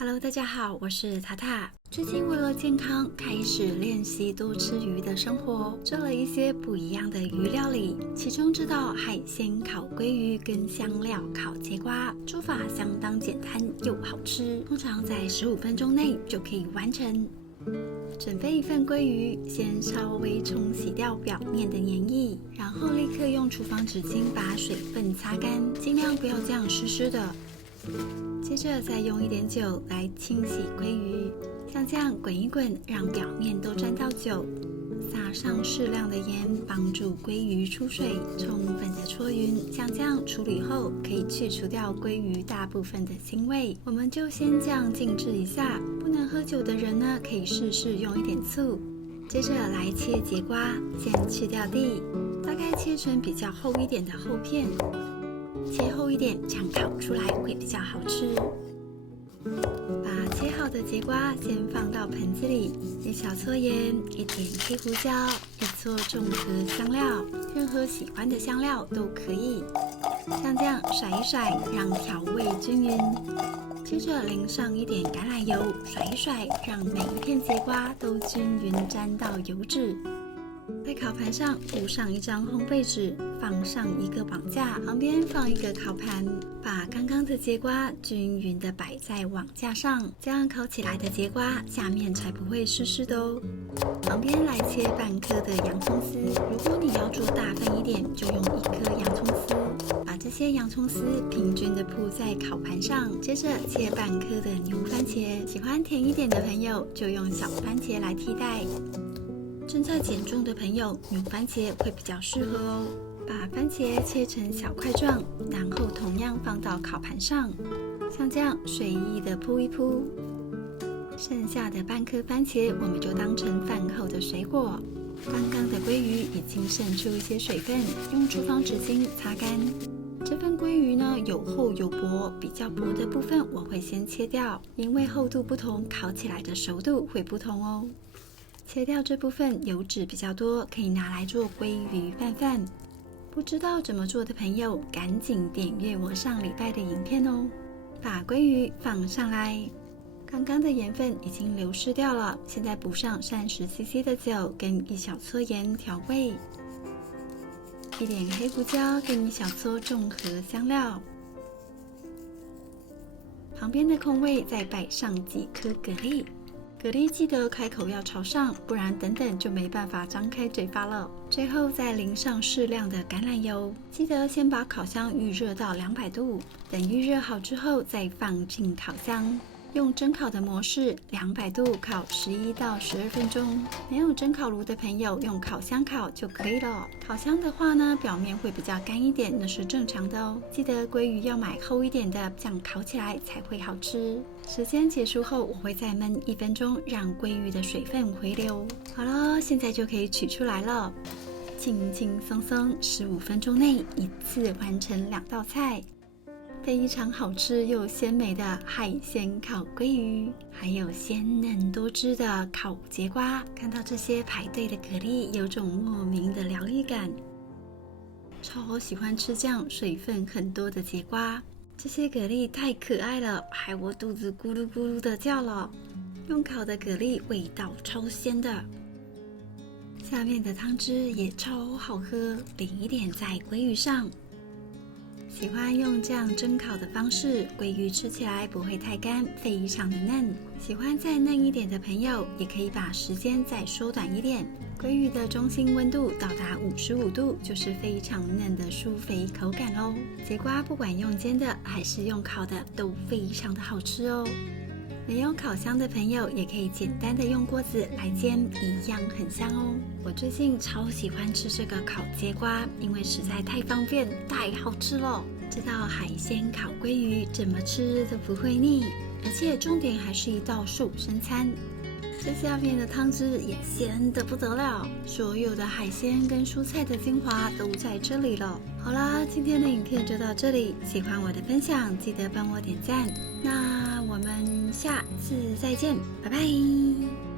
Hello， 大家好，我是塔塔。最近为了健康，开始练习多吃鱼的生活，做了一些不一样的鱼料理。其中这道海鲜烤鲑鱼跟香料烤节瓜，做法相当简单又好吃，通常在15分钟内就可以完成。准备一份鲑鱼，先稍微冲洗掉表面的黏液，然后立刻用厨房纸巾把水分擦干，尽量不要这样湿湿的。接着再用一点酒来清洗鲑鱼，像这样滚一滚，让表面都沾到酒。撒上适量的盐，帮助鲑鱼出水，充分的搓匀。像这样处理后，可以去除掉鲑鱼大部分的腥味。我们就先这样静置一下。不能喝酒的人呢，可以试试用一点醋。接着来切节瓜，先去掉蒂，大概切成比较厚一点的厚片。切厚一点，这样烤出来会比较好吃。把切好的节瓜先放到盆子里，一小撮盐，一点黑胡椒，一撮综合香料，任何喜欢的香料都可以。像这样甩一甩，让调味均匀。接着淋上一点橄榄油，甩一甩，让每一片节瓜都均匀沾到油脂。在烤盘上铺上一张烘焙纸，放上一个网架，旁边放一个烤盘，把刚刚的节瓜均匀地摆在网架上，这样烤起来的节瓜下面才不会湿湿的哦。旁边来切半颗的洋葱丝，如果你要做大份一点，就用1颗洋葱丝，把这些洋葱丝平均地铺在烤盘上。接着切半颗的牛番茄，喜欢甜一点的朋友就用小番茄来替代。正在减重的朋友，牛番茄会比较适合哦。把番茄切成小块状，然后同样放到烤盘上，像这样随意的铺一铺。剩下的半颗番茄，我们就当成饭后的水果。刚刚的鲑鱼已经渗出一些水分，用厨房纸巾擦干。这份鲑鱼呢，有厚有薄，比较薄的部分我会先切掉，因为厚度不同，烤起来的熟度会不同哦。切掉这部分油脂比较多，可以拿来做鲑鱼拌饭。不知道怎么做的朋友，赶紧点阅我上礼拜的影片哦。把鲑鱼放上来，刚刚的盐分已经流失掉了，现在补上30cc 的酒跟一小撮盐调味，一点黑胡椒跟一小撮综合香料。旁边的空位再摆上几颗蛤蜊。蛤蜊记得开口要朝上，不然等等就没办法张开嘴巴了。最后再淋上适量的橄榄油，记得先把烤箱预热到200度，等预热好之后再放进烤箱。用蒸烤的模式，200度烤11到12分钟。没有蒸烤炉的朋友，用烤箱烤就可以了。烤箱的话呢，表面会比较干一点，那是正常的哦。记得鲑鱼要买厚一点的，这样烤起来才会好吃。时间结束后，我会再焖1分钟，让鲑鱼的水分回流。好了，现在就可以取出来了。轻轻松松，15分钟内一次完成2道菜。非常好吃又鲜美的海鲜烤鲑鱼，还有鲜嫩多汁的烤节瓜。看到这些排队的蛤蜊，有种莫名的疗愈感。超喜欢吃这样水分很多的节瓜，这些蛤蜊太可爱了，害我肚子咕噜咕噜的叫了。用烤的蛤蜊味道超鲜的，下面的汤汁也超好喝，淋一点在鲑鱼上。喜欢用这样蒸烤的方式，鲑鱼吃起来不会太干，非常的嫩。喜欢再嫩一点的朋友，也可以把时间再缩短一点。鲑鱼的中心温度到达55度，就是非常嫩的酥肥口感哦。节瓜不管用煎的还是用烤的，都非常的好吃哦。没有烤箱的朋友，也可以简单的用锅子来煎，一样很香哦。我最近超喜欢吃这个烤节瓜，因为实在太方便，太好吃了。这道海鲜烤鲑鱼怎么吃都不会腻，而且重点还是一道瘦身餐。这下面的汤汁也鲜得不得了，所有的海鲜跟蔬菜的精华都在这里了。好啦，今天的影片就到这里，喜欢我的分享记得帮我点赞。那我们下次再见，拜拜。